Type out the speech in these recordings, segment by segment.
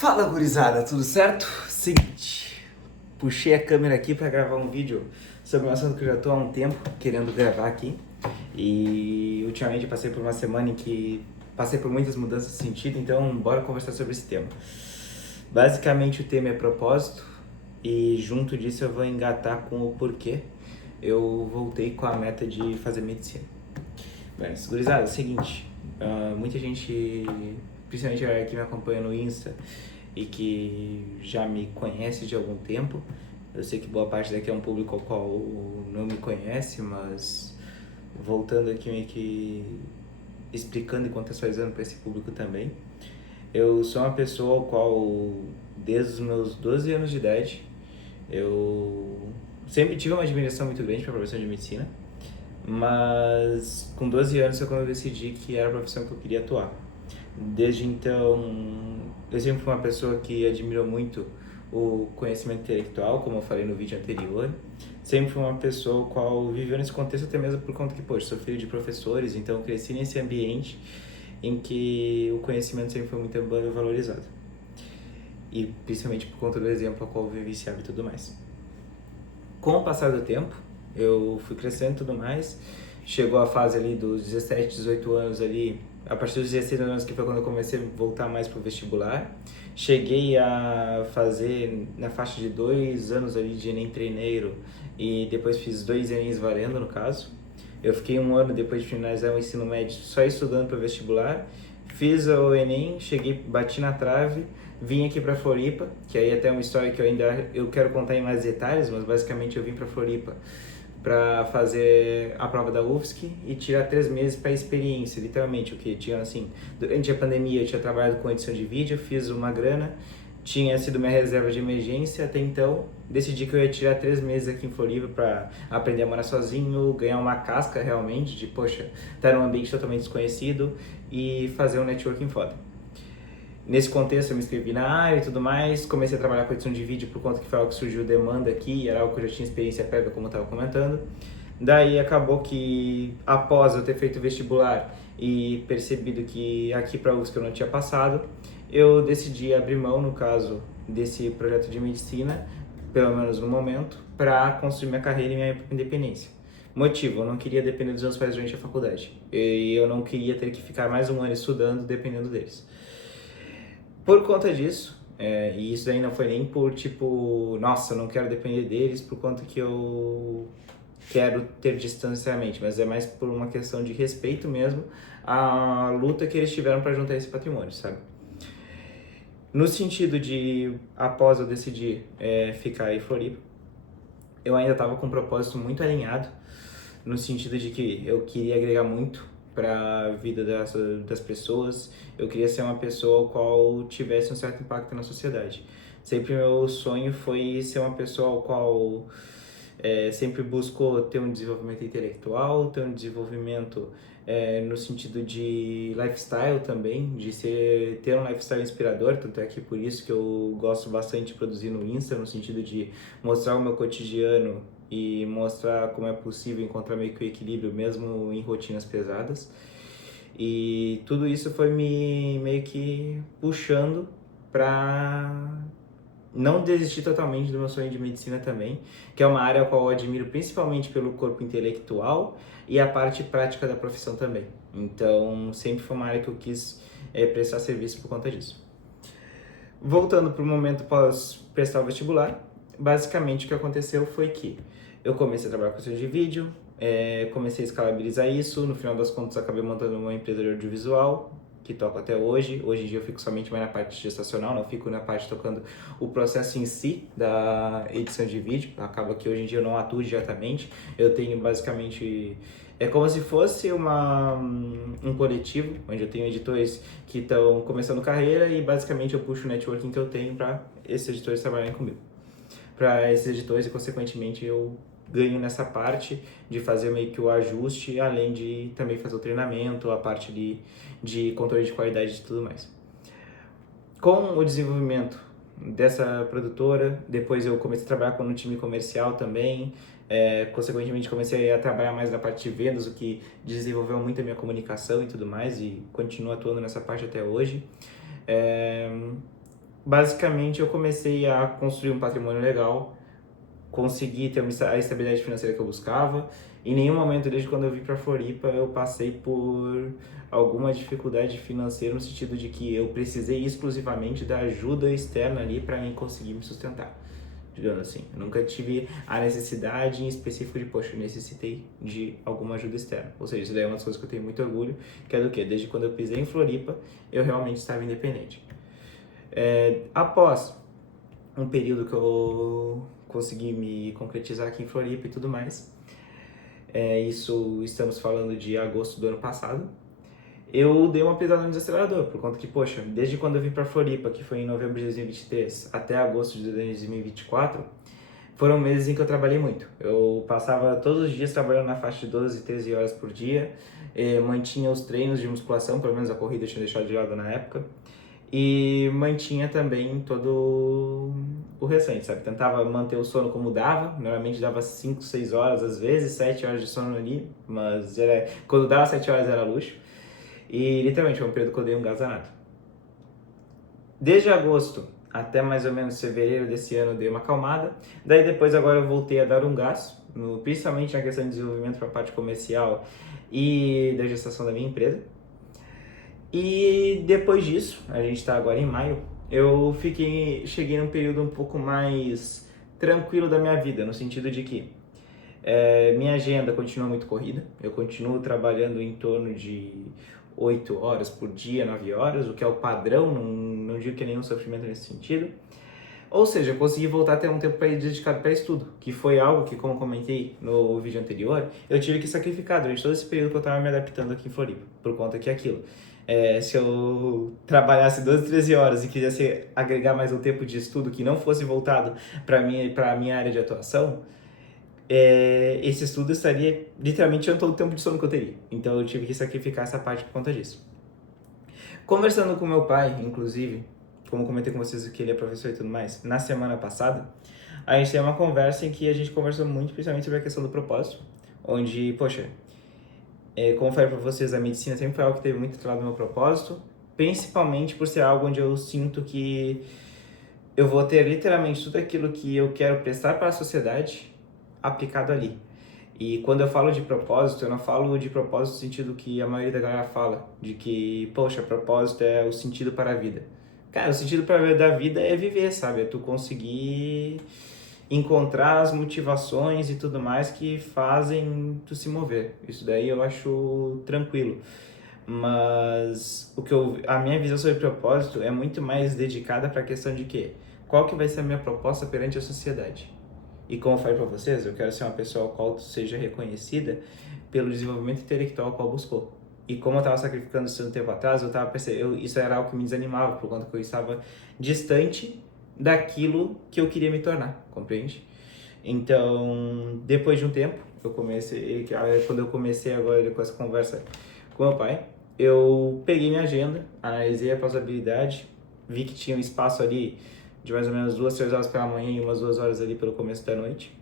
Fala, gurizada, tudo certo? Seguinte, puxei a câmera aqui para gravar um vídeo sobre um assunto que eu já tô há um tempo querendo gravar aqui. E ultimamente eu passei por uma semana em que passei por muitas mudanças de sentido, então bora conversar sobre esse tema. Basicamente o tema é propósito e junto disso eu vou engatar com o porquê eu voltei com a meta de fazer medicina. Mas, gurizada, é o seguinte, muita gente, principalmente a galera que me acompanha no Insta e que já me conhece de algum tempo, eu sei que boa parte daqui é um público ao qual não me conhece, mas voltando aqui meio que explicando e contextualizando para esse público também, eu sou uma pessoa ao qual, desde os meus 12 anos de idade, eu sempre tive uma admiração muito grande para a profissão de medicina, mas com 12 anos foi quando eu decidi que era a profissão que eu queria atuar. Desde então, eu sempre fui uma pessoa que admirou muito o conhecimento intelectual, como eu falei no vídeo anterior. Sempre fui uma pessoa qual viveu nesse contexto até mesmo por conta que, poxa, sou filho de professores, então cresci nesse ambiente em que o conhecimento sempre foi muito valorizado. E principalmente por conta do exemplo ao qual eu vivenciava e tudo mais. Com o passar do tempo, eu fui crescendo e tudo mais. Chegou a fase ali dos 17, 18 anos ali, a partir dos 16 anos que foi quando eu comecei a voltar mais pro vestibular. Cheguei a fazer na faixa de 2 anos ali de Enem treineiro e depois fiz 2 Enems valendo, no caso. Eu fiquei um ano depois de finalizar o ensino médio só estudando para vestibular. Fiz o Enem, cheguei, bati na trave, vim aqui para Floripa, que aí até é uma história que eu quero contar em mais detalhes, mas basicamente eu vim para Floripa para fazer a prova da UFSC e tirar 3 meses para experiência, literalmente, o que tinha assim, durante a pandemia eu tinha trabalhado com edição de vídeo, fiz uma grana, tinha sido minha reserva de emergência até então, decidi que eu ia tirar 3 meses aqui em Floripa para aprender a morar sozinho, ganhar uma casca realmente de, poxa, estar num ambiente totalmente desconhecido e fazer um networking foda. Nesse contexto eu me inscrevi na área e tudo mais, comecei a trabalhar com edição de vídeo por conta que foi algo que surgiu demanda aqui, era algo que eu já tinha experiência prévia, como eu estava comentando. Daí acabou que, após eu ter feito o vestibular e percebido que aqui para a UFSC eu não tinha passado, eu decidi abrir mão, no caso, desse projeto de medicina, pelo menos no momento, para construir minha carreira e minha independência. Motivo, eu não queria depender dos meus pais durante a faculdade. E eu não queria ter que ficar mais um ano estudando dependendo deles. Por conta disso, e isso daí não foi nem por tipo, nossa, eu não quero depender deles por conta que eu quero ter distanciamento, mas é mais por uma questão de respeito mesmo à luta que eles tiveram para juntar esse patrimônio, sabe? No sentido de, após eu decidir ficar em Floripa, eu ainda estava com um propósito muito alinhado, no sentido de que eu queria agregar muito para a vida das pessoas, eu queria ser uma pessoa qual tivesse um certo impacto na sociedade. Sempre meu sonho foi ser uma pessoa qual sempre buscou ter um desenvolvimento intelectual, ter um desenvolvimento no sentido de lifestyle também, de ter um lifestyle inspirador, tanto é que por isso que eu gosto bastante de produzir no Insta, no sentido de mostrar o meu cotidiano e mostrar como é possível encontrar meio que o equilíbrio mesmo em rotinas pesadas. E tudo isso foi me meio que puxando para não desistir totalmente do meu sonho de medicina também, que é uma área a qual eu admiro principalmente pelo corpo intelectual e a parte prática da profissão também. Então, sempre foi uma área que eu quis prestar serviço por conta disso. Voltando para o momento pós prestar o vestibular, basicamente o que aconteceu foi que eu comecei a trabalhar com edição de vídeo, comecei a escalabilizar isso, no final das contas acabei montando uma empresa de audiovisual, que toco até hoje. Hoje em dia eu fico somente mais na parte gestacional, não fico na parte tocando o processo em si da edição de vídeo. Acaba que hoje em dia eu não atuo diretamente, eu tenho basicamente... É como se fosse um coletivo, onde eu tenho editores que estão começando carreira e basicamente eu puxo o networking que eu tenho para esses editores trabalharem comigo. Para esses editores e consequentemente eu ganho nessa parte de fazer meio que o ajuste, além de também fazer o treinamento, a parte de controle de qualidade e tudo mais. Com o desenvolvimento dessa produtora, depois eu comecei a trabalhar no time comercial também, consequentemente comecei a trabalhar mais na parte de vendas, o que desenvolveu muito a minha comunicação e tudo mais, e continuo atuando nessa parte até hoje. basicamente eu comecei a construir um patrimônio legal, consegui ter a estabilidade financeira que eu buscava. Em nenhum momento, desde quando eu vim para Floripa, eu passei por alguma dificuldade financeira no sentido de que eu precisei exclusivamente da ajuda externa ali para mim conseguir me sustentar, digamos assim. Eu nunca tive a necessidade em específico de, poxa, eu necessitei de alguma ajuda externa. Ou seja, isso daí é uma das coisas que eu tenho muito orgulho, que é do quê? Desde quando eu pisei em Floripa, eu realmente estava independente. Após um período que eu consegui me concretizar aqui em Floripa e tudo mais, isso estamos falando de agosto do ano passado, eu dei uma pisada no desacelerador, por conta que, poxa, desde quando eu vim para Floripa, que foi em novembro de 2023, até agosto de 2024, foram meses em que eu trabalhei muito. Eu passava todos os dias trabalhando na faixa de 12, 13 horas por dia, mantinha os treinos de musculação, pelo menos a corrida eu tinha deixado de lado na época, e mantinha também todo o restante, sabe? Tentava manter o sono como dava, normalmente dava 5, 6 horas, às vezes 7 horas de sono ali, mas quando dava 7 horas era luxo. E literalmente foi um período que eu dei um gás danado. Desde agosto até mais ou menos fevereiro desse ano eu dei uma acalmada. Daí depois agora eu voltei a dar um gás, principalmente na questão de desenvolvimento para a parte comercial e da gestação da minha empresa. E depois disso, a gente está agora em maio, eu cheguei num período um pouco mais tranquilo da minha vida, no sentido de que minha agenda continua muito corrida, eu continuo trabalhando em torno de 8 horas por dia, 9 horas, o que é o padrão, não digo que é nenhum sofrimento nesse sentido. Ou seja, eu consegui voltar a ter um tempo dedicado para estudo, que foi algo que, como comentei no vídeo anterior, eu tive que sacrificar durante todo esse período que eu estava me adaptando aqui em Floripa, por conta que é aquilo. Se eu trabalhasse 12, 13 horas e quisesse agregar mais um tempo de estudo que não fosse voltado para a minha área de atuação, esse estudo estaria literalmente tirando todo o tempo de sono que eu teria. Então eu tive que sacrificar essa parte por conta disso. Conversando com meu pai, inclusive, como comentei com vocês que ele é professor e tudo mais, na semana passada, a gente teve uma conversa em que a gente conversou muito, principalmente sobre a questão do propósito, onde, poxa, como eu falei para vocês, a medicina sempre foi algo que teve muito atrelado ao meu propósito, principalmente por ser algo onde eu sinto que eu vou ter literalmente tudo aquilo que eu quero prestar para a sociedade aplicado ali. E quando eu falo de propósito, eu não falo de propósito no sentido que a maioria da galera fala, de que, poxa, propósito é o sentido para a vida. Cara, o sentido da vida é viver, sabe? É tu conseguir encontrar as motivações e tudo mais que fazem tu se mover. Isso daí eu acho tranquilo. Mas a minha visão sobre propósito é muito mais dedicada para a questão de quê? Qual que vai ser a minha proposta perante a sociedade? E como eu falei para vocês, eu quero ser uma pessoa a qual seja reconhecida pelo desenvolvimento intelectual ao qual buscou. E como eu estava sacrificando isso um tempo atrás, eu estava percebendo, isso era algo que me desanimava, por conta que eu estava distante daquilo que eu queria me tornar, compreende? Então, depois de um tempo, quando eu comecei agora com essa conversa com meu pai, eu peguei minha agenda, analisei a possibilidade, vi que tinha um espaço ali de mais ou menos 2, 3 horas pela manhã e umas 2 horas ali pelo começo da noite,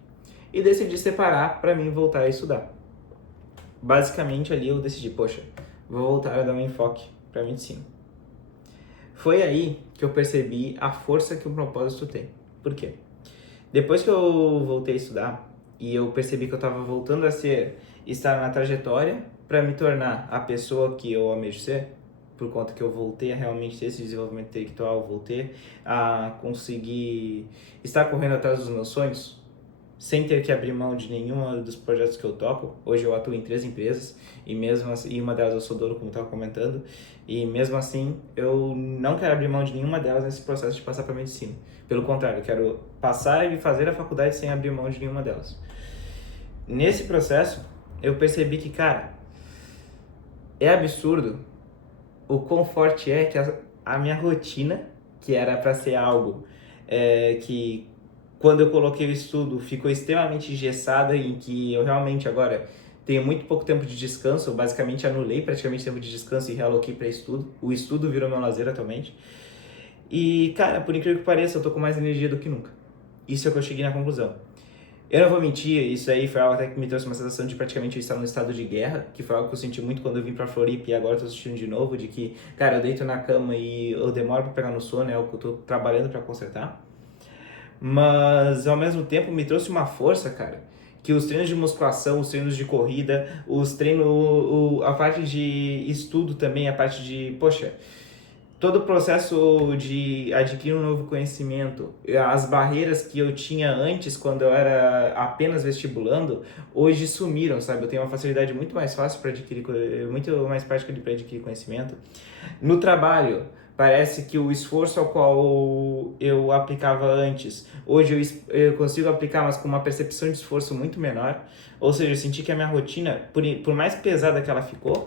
e decidi separar para mim voltar a estudar. Basicamente ali eu decidi, poxa, vou voltar a dar um enfoque para medicina. Foi aí que eu percebi a força que o propósito tem. Por quê? Depois que eu voltei a estudar e eu percebi que eu estava voltando a estar na trajetória para me tornar a pessoa que eu almejo ser, por conta que eu voltei a realmente ter esse desenvolvimento intelectual, voltei a conseguir estar correndo atrás dos meus sonhos, sem ter que abrir mão de nenhum dos projetos que eu toco. Hoje eu atuo em 3 empresas e mesmo assim, e uma delas eu sou dono, como eu estava comentando, e mesmo assim eu não quero abrir mão de nenhuma delas nesse processo de passar para medicina. Pelo contrário, eu quero passar e fazer a faculdade sem abrir mão de nenhuma delas. Nesse processo, eu percebi que, cara, é absurdo o quão forte é que a minha rotina, que era para ser algo que quando eu coloquei o estudo ficou extremamente engessada, em que eu realmente agora tenho muito pouco tempo de descanso, eu basicamente anulei praticamente tempo de descanso e realoquei para estudo. O estudo virou meu lazer atualmente. E, cara, por incrível que pareça, eu tô com mais energia do que nunca. Isso é o que eu cheguei na conclusão. Eu não vou mentir, isso aí foi algo até que me trouxe uma sensação de praticamente eu estar num estado de guerra, que foi algo que eu senti muito quando eu vim pra Floripa e agora eu tô sentindo de novo, de que, cara, eu deito na cama e eu demoro pra pegar no sono, é algo que eu tô trabalhando pra consertar. Mas, ao mesmo tempo, me trouxe uma força, cara, que os treinos de musculação, os treinos de corrida, os treinos, a parte de estudo também, a parte de, poxa, todo o processo de adquirir um novo conhecimento, as barreiras que eu tinha antes, quando eu era apenas vestibulando, hoje sumiram, sabe? Eu tenho uma facilidade muito mais fácil para adquirir, muito mais prática para adquirir conhecimento. No trabalho, parece que o esforço ao qual eu aplicava antes, hoje eu consigo aplicar, mas com uma percepção de esforço muito menor. Ou seja, eu senti que a minha rotina, por mais pesada que ela ficou,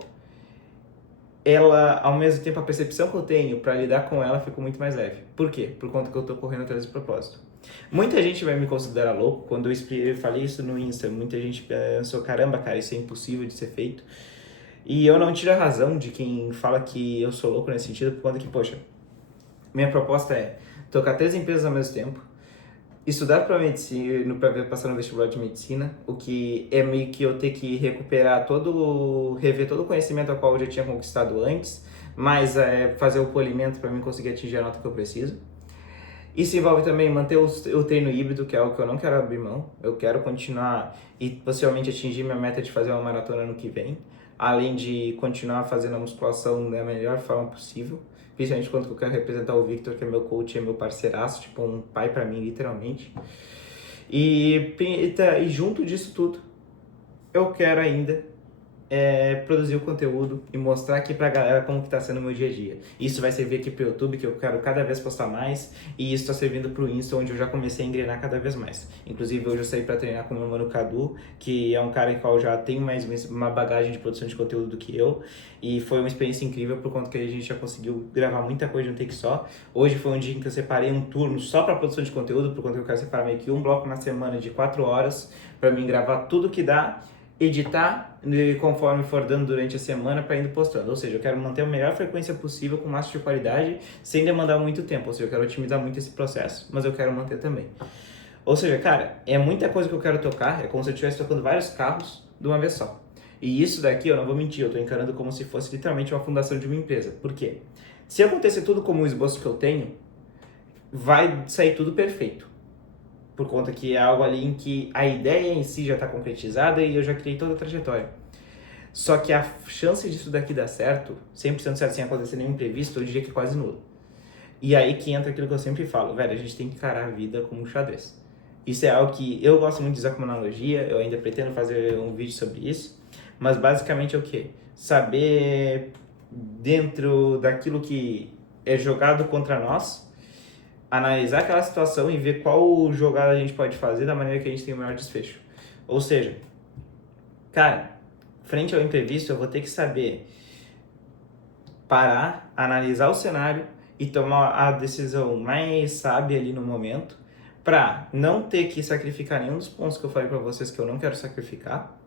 ela, ao mesmo tempo, a percepção que eu tenho para lidar com ela ficou muito mais leve. Por quê? Por conta que eu tô correndo atrás do propósito. Muita gente vai me considerar louco quando eu falei isso no Insta. Muita gente pensou, caramba, cara, isso é impossível de ser feito. E eu não tiro a razão de quem fala que eu sou louco nesse sentido, por conta que, poxa, minha proposta é tocar 3 empresas ao mesmo tempo, estudar para medicina, para passar no vestibular de medicina, o que é meio que eu ter que recuperar rever todo o conhecimento ao qual eu já tinha conquistado antes, mas fazer o polimento para mim conseguir atingir a nota que eu preciso. Isso envolve também manter o treino híbrido, que é algo que eu não quero abrir mão. Eu quero continuar e possivelmente atingir minha meta de fazer uma maratona no que vem, além de continuar fazendo a musculação da melhor forma possível, principalmente quando eu quero representar o Victor, que é meu coach, é meu parceiraço, tipo um pai para mim, literalmente. E junto disso tudo, eu quero ainda produzir o conteúdo e mostrar aqui pra galera como que tá sendo o meu dia a dia. Isso vai servir aqui pro YouTube, que eu quero cada vez postar mais, e isso tá servindo pro Insta, onde eu já comecei a engrenar cada vez mais. Inclusive, hoje eu saí pra treinar com o meu mano Cadu, que é um cara em qual já tem mais uma bagagem de produção de conteúdo do que eu, e foi uma experiência incrível por conta que a gente já conseguiu gravar muita coisa de um take só. Hoje foi um dia em que eu separei um turno só pra produção de conteúdo, por conta que eu quero separar meio que um bloco na semana de 4 horas, pra mim gravar tudo que dá, editar conforme for dando durante a semana para indo postando. Ou seja, eu quero manter a melhor frequência possível com máximo de qualidade sem demandar muito tempo. Ou seja, eu quero otimizar muito esse processo, mas eu quero manter também. Ou seja, cara, é muita coisa que eu quero tocar, é como se eu estivesse tocando vários carros de uma vez só. E isso daqui, eu não vou mentir, eu tô encarando como se fosse literalmente uma fundação de uma empresa. Por quê? Se acontecer tudo como o esboço que eu tenho, vai sair tudo perfeito, por conta que é algo ali em que a ideia em si já está concretizada e eu já criei toda a trajetória. Só que a chance disso daqui dar certo, 100% certo sem acontecer nenhum imprevisto, eu diria que é quase nulo. E aí que entra aquilo que eu sempre falo, velho, a gente tem que encarar a vida como um xadrez. Isso é algo que eu gosto muito de usar como analogia, eu ainda pretendo fazer um vídeo sobre isso, mas basicamente é o quê? Saber, dentro daquilo que é jogado contra nós, analisar aquela situação e ver qual jogada a gente pode fazer da maneira que a gente tem o maior desfecho. Ou seja, cara, frente ao imprevisto eu vou ter que saber parar, analisar o cenário e tomar a decisão mais sábia ali no momento, para não ter que sacrificar nenhum dos pontos que eu falei para vocês que eu não quero sacrificar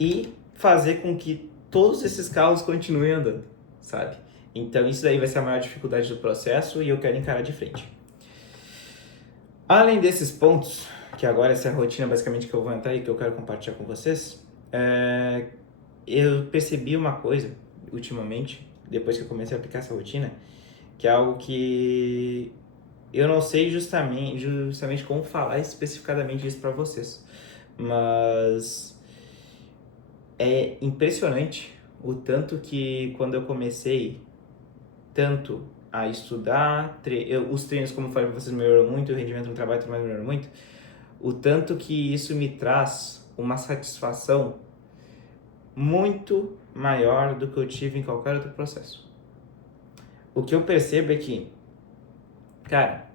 e fazer com que todos esses carros continuem andando, sabe? Então isso daí vai ser a maior dificuldade do processo e eu quero encarar de frente. Além desses pontos, que agora essa é a rotina basicamente que eu vou entrar e que eu quero compartilhar com vocês, eu percebi uma coisa ultimamente, depois que eu comecei a aplicar essa rotina, que é algo que eu não sei justamente como falar especificadamente isso para vocês, mas é impressionante o tanto que quando eu comecei tanto a estudar, os treinos, como eu falei para vocês, melhorou muito, o rendimento no trabalho também melhorou muito, o tanto que isso me traz uma satisfação muito maior do que eu tive em qualquer outro processo. O que eu percebo é que, cara,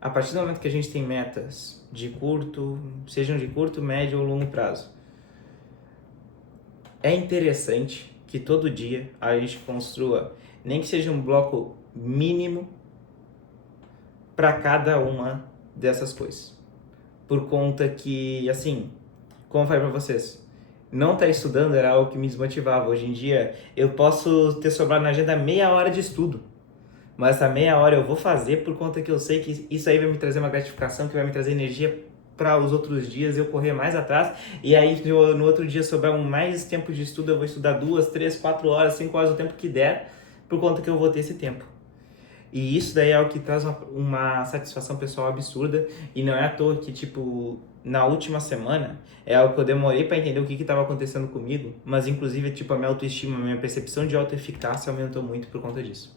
a partir do momento que a gente tem metas sejam de curto, médio ou longo prazo, é interessante que todo dia a gente construa, nem que seja um bloco mínimo para cada uma dessas coisas. Por conta que, assim, como eu falei para vocês, não estar estudando era algo que me desmotivava. Hoje em dia, eu posso ter sobrado na agenda meia hora de estudo, mas essa meia hora eu vou fazer por conta que eu sei que isso aí vai me trazer uma gratificação, que vai me trazer energia para os outros dias eu correr mais atrás, e aí no outro dia sobrar mais tempo de estudo, eu vou estudar 2, 3, 4 horas, 5 horas, o tempo que der, por conta que eu vou ter esse tempo. E isso daí é o que traz uma satisfação pessoal absurda, e não é à toa que, tipo, na última semana, é algo que eu demorei para entender o que estava acontecendo comigo, mas inclusive, tipo, a minha autoestima, a minha percepção de autoeficácia aumentou muito por conta disso.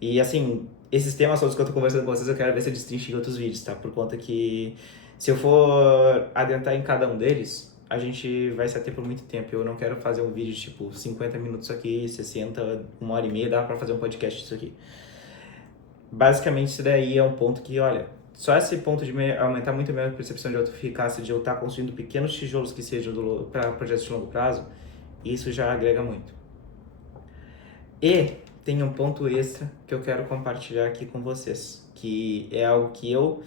E assim, esses temas todos que eu tô conversando com vocês, eu quero ver se eu destrincho em outros vídeos, tá? Por conta que, se eu for adentrar em cada um deles, a gente vai se ater por muito tempo. Eu não quero fazer um vídeo tipo 50 minutos aqui, 60, 1h30, dá pra fazer um podcast disso aqui. Basicamente, isso daí é um ponto que, olha, só esse ponto de aumentar muito a minha percepção de autoeficácia, de eu estar construindo pequenos tijolos que sejam para projetos de longo prazo, isso já agrega muito. E tem um ponto extra que eu quero compartilhar aqui com vocês, que é algo que eu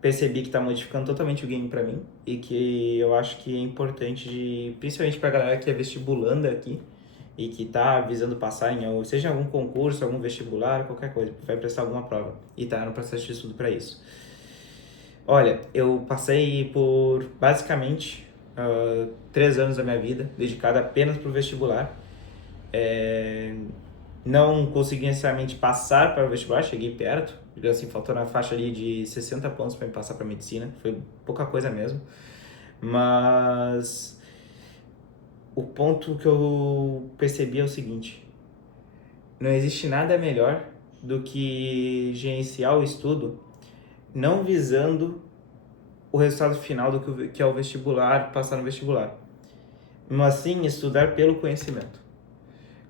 percebi que está modificando totalmente o game para mim e que eu acho que é importante, principalmente para a galera que é vestibulanda aqui e que está visando passar seja em algum concurso, algum vestibular, qualquer coisa, vai prestar alguma prova e está no processo de estudo para isso. Olha, eu passei por basicamente 3 anos da minha vida dedicada apenas para o vestibular. Não consegui necessariamente passar para o vestibular, cheguei perto, assim, faltou na faixa ali de 60 pontos para me passar para medicina, foi pouca coisa mesmo, mas o ponto que eu percebi é o seguinte: não existe nada melhor do que gerenciar o estudo não visando o resultado final do que é o vestibular, passar no vestibular, mas sim estudar pelo conhecimento.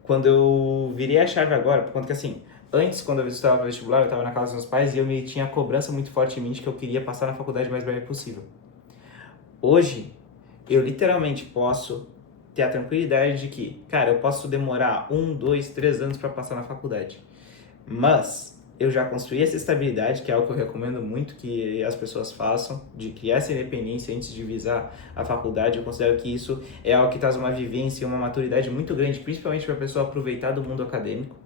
Quando eu virei a chave agora, por conta que assim, antes quando eu estava no vestibular, eu estava na casa dos meus pais e eu tinha a cobrança muito forte em mim de que eu queria passar na faculdade o mais breve possível. Hoje, eu literalmente posso ter a tranquilidade de que, cara, eu posso demorar 1, 2, 3 anos para passar na faculdade. Mas eu já construí essa estabilidade, que é algo que eu recomendo muito que as pessoas façam, de criar essa independência antes de visar a faculdade. Eu considero que isso é algo que traz uma vivência e uma maturidade muito grande, principalmente para a pessoa aproveitar do mundo acadêmico,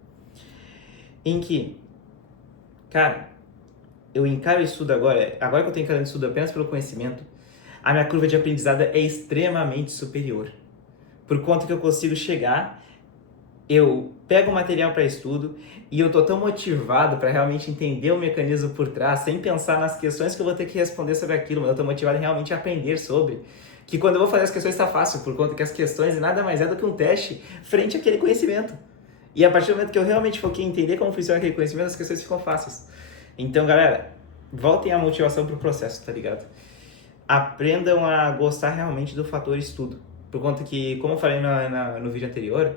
em que, cara, eu encaro o estudo agora que eu estou encarando o estudo apenas pelo conhecimento, a minha curva de aprendizado é extremamente superior. Por conta que eu consigo chegar, eu pego o material para estudo e eu tô tão motivado para realmente entender o mecanismo por trás, sem pensar nas questões que eu vou ter que responder sobre aquilo, mas eu tô motivado em realmente aprender sobre, que quando eu vou fazer as questões está fácil, por conta que as questões nada mais é do que um teste frente àquele conhecimento. E a partir do momento que eu realmente foquei em entender como funciona aquele conhecimento, as questões ficam fáceis. Então, galera, voltem a motivação pro processo, tá ligado? Aprendam a gostar realmente do fator estudo. Por conta que, como eu falei no vídeo anterior,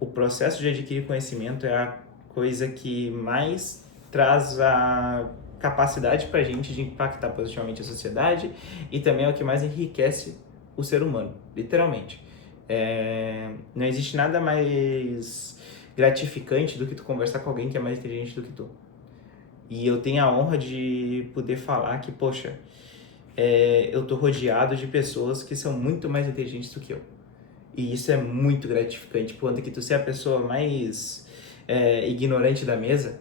o processo de adquirir conhecimento é a coisa que mais traz a capacidade para a gente de impactar positivamente a sociedade e também é o que mais enriquece o ser humano, literalmente. Não existe nada mais gratificante do que tu conversar com alguém que é mais inteligente do que tu. E eu tenho a honra de poder falar que, poxa, eu tô rodeado de pessoas que são muito mais inteligentes do que eu. E isso é muito gratificante, por conta que tu ser a pessoa mais ignorante da mesa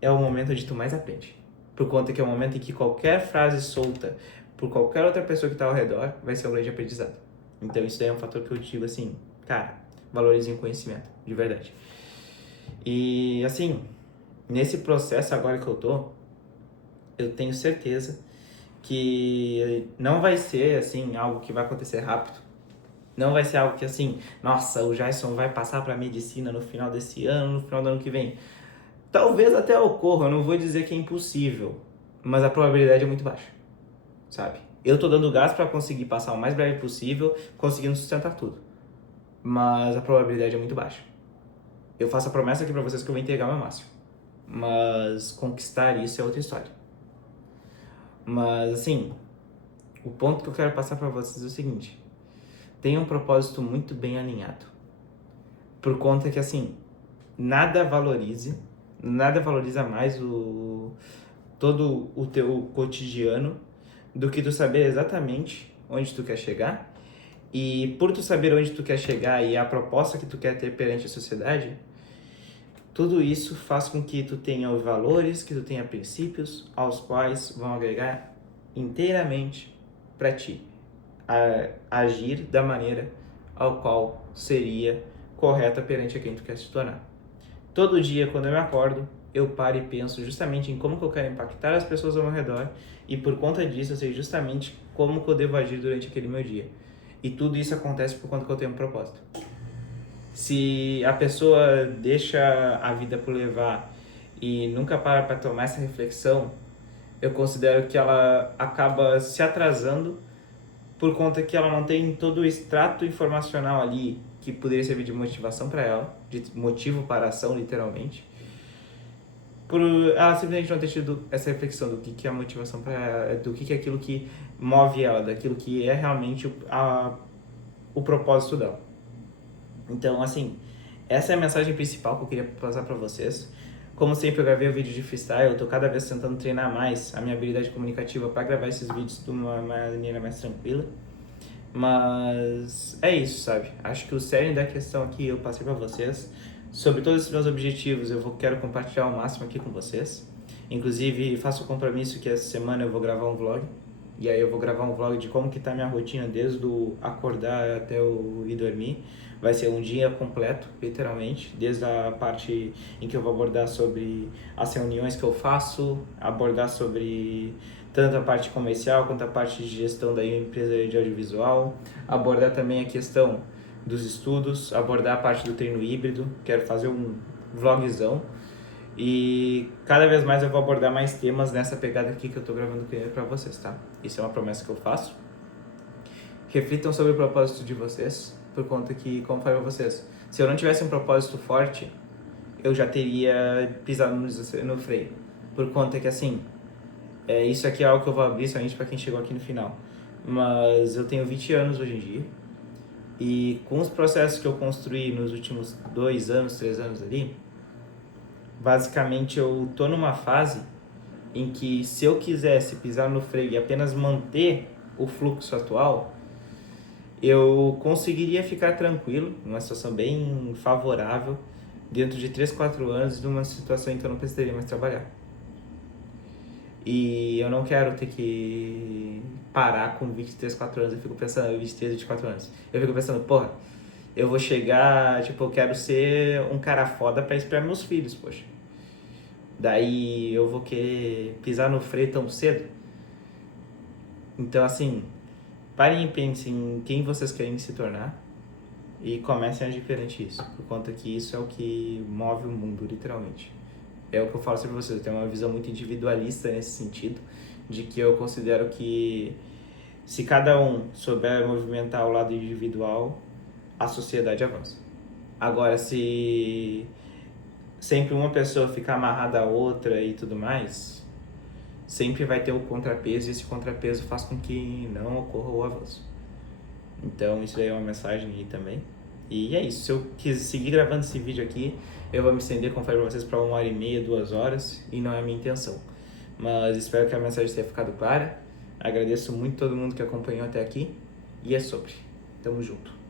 é o momento onde tu mais aprende. Por conta que é o momento em que qualquer frase solta por qualquer outra pessoa que está ao redor vai ser um grande aprendizado. Então isso daí é um fator que eu digo assim, cara, valorizem o conhecimento, de verdade. E assim, nesse processo agora que eu tenho certeza que não vai ser assim algo que vai acontecer rápido. Não vai ser algo que assim, nossa, o Jason vai passar para medicina no final desse ano, no final do ano que vem. Talvez até ocorra, eu não vou dizer que é impossível, mas a probabilidade é muito baixa, sabe? Eu tô dando gás para conseguir passar o mais breve possível, conseguindo sustentar tudo, mas a probabilidade é muito baixa. Eu faço a promessa aqui para vocês que eu vou entregar o meu máximo, mas conquistar isso é outra história. Mas assim, o ponto que eu quero passar para vocês é o seguinte: tenha um propósito muito bem alinhado. Por conta que, assim, nada valoriza mais todo o teu cotidiano do que tu saber exatamente onde tu quer chegar. E por tu saber onde tu quer chegar e a proposta que tu quer ter perante a sociedade, Tudo isso faz com que tu tenha valores, que tu tenha princípios, aos quais vão agregar inteiramente para ti agir da maneira ao qual seria correta perante a quem tu quer se tornar. Todo dia, quando eu me acordo, eu paro e penso justamente em como que eu quero impactar as pessoas ao meu redor e por conta disso eu sei justamente como que eu devo agir durante aquele meu dia. E tudo isso acontece por conta que eu tenho um propósito. Se a pessoa deixa a vida por levar e nunca para tomar essa reflexão, eu considero que ela acaba se atrasando por conta que ela não tem todo o extrato informacional ali que poderia servir de motivação para ela, de motivo para a ação, literalmente, por ela simplesmente não ter tido essa reflexão do que é a motivação para ela, do que é aquilo que move ela, daquilo que é realmente o propósito dela. Então, assim, essa é a mensagem principal que eu queria passar para vocês. Como sempre, eu gravei o vídeo de freestyle, eu tô cada vez tentando treinar mais a minha habilidade comunicativa para gravar esses vídeos de uma maneira mais tranquila. Mas é isso, sabe? Acho que o cerne da questão aqui eu passei para vocês. Sobre todos os meus objetivos, quero compartilhar ao máximo aqui com vocês. Inclusive, faço o compromisso que essa semana eu vou gravar um vlog. E aí eu vou gravar um vlog de como que tá a minha rotina desde o acordar até o ir dormir. Vai ser um dia completo, literalmente, desde a parte em que eu vou abordar sobre as reuniões que eu faço, abordar sobre tanto a parte comercial quanto a parte de gestão da empresa de audiovisual, abordar também a questão dos estudos, abordar a parte do treino híbrido, quero fazer um vlogzão e cada vez mais eu vou abordar mais temas nessa pegada aqui que eu tô gravando para vocês, tá? Isso é uma promessa que eu faço. Reflitam sobre o propósito de vocês, por conta que, como falei pra vocês, se eu não tivesse um propósito forte, eu já teria pisado no freio. Por conta que, assim, isso aqui é algo que eu vou abrir somente para quem chegou aqui no final. Mas eu tenho 20 anos hoje em dia, e com os processos que eu construí nos últimos 2 anos, 3 anos ali, basicamente eu tô numa fase em que se eu quisesse pisar no freio e apenas manter o fluxo atual, eu conseguiria ficar tranquilo, numa situação bem favorável, dentro de 3, 4 anos, numa situação em que eu não precisaria mais trabalhar. E eu não quero ter que parar com 23, 4 anos, eu fico pensando, 23, 24 anos. Eu fico pensando, porra, eu vou chegar, tipo, eu quero ser um cara foda pra inspirar meus filhos, poxa. Daí eu vou querer pisar no freio tão cedo. Então, assim, parem e pensem em quem vocês querem se tornar e comecem a agir perante isso, por conta que isso é o que move o mundo, literalmente. É o que eu falo sempre pra vocês, eu tenho uma visão muito individualista nesse sentido, de que eu considero que se cada um souber movimentar o lado individual, a sociedade avança. Agora, se sempre uma pessoa ficar amarrada à outra e tudo mais, sempre vai ter o contrapeso e esse contrapeso faz com que não ocorra o avanço. Então isso aí é uma mensagem aí também. E é isso, se eu quiser seguir gravando esse vídeo aqui, eu vou me estender, como falei pra vocês, para 1h30, 2 horas, e não é a minha intenção. Mas espero que a mensagem tenha ficado clara. Agradeço muito todo mundo que acompanhou até aqui, e é sobre. Tamo junto.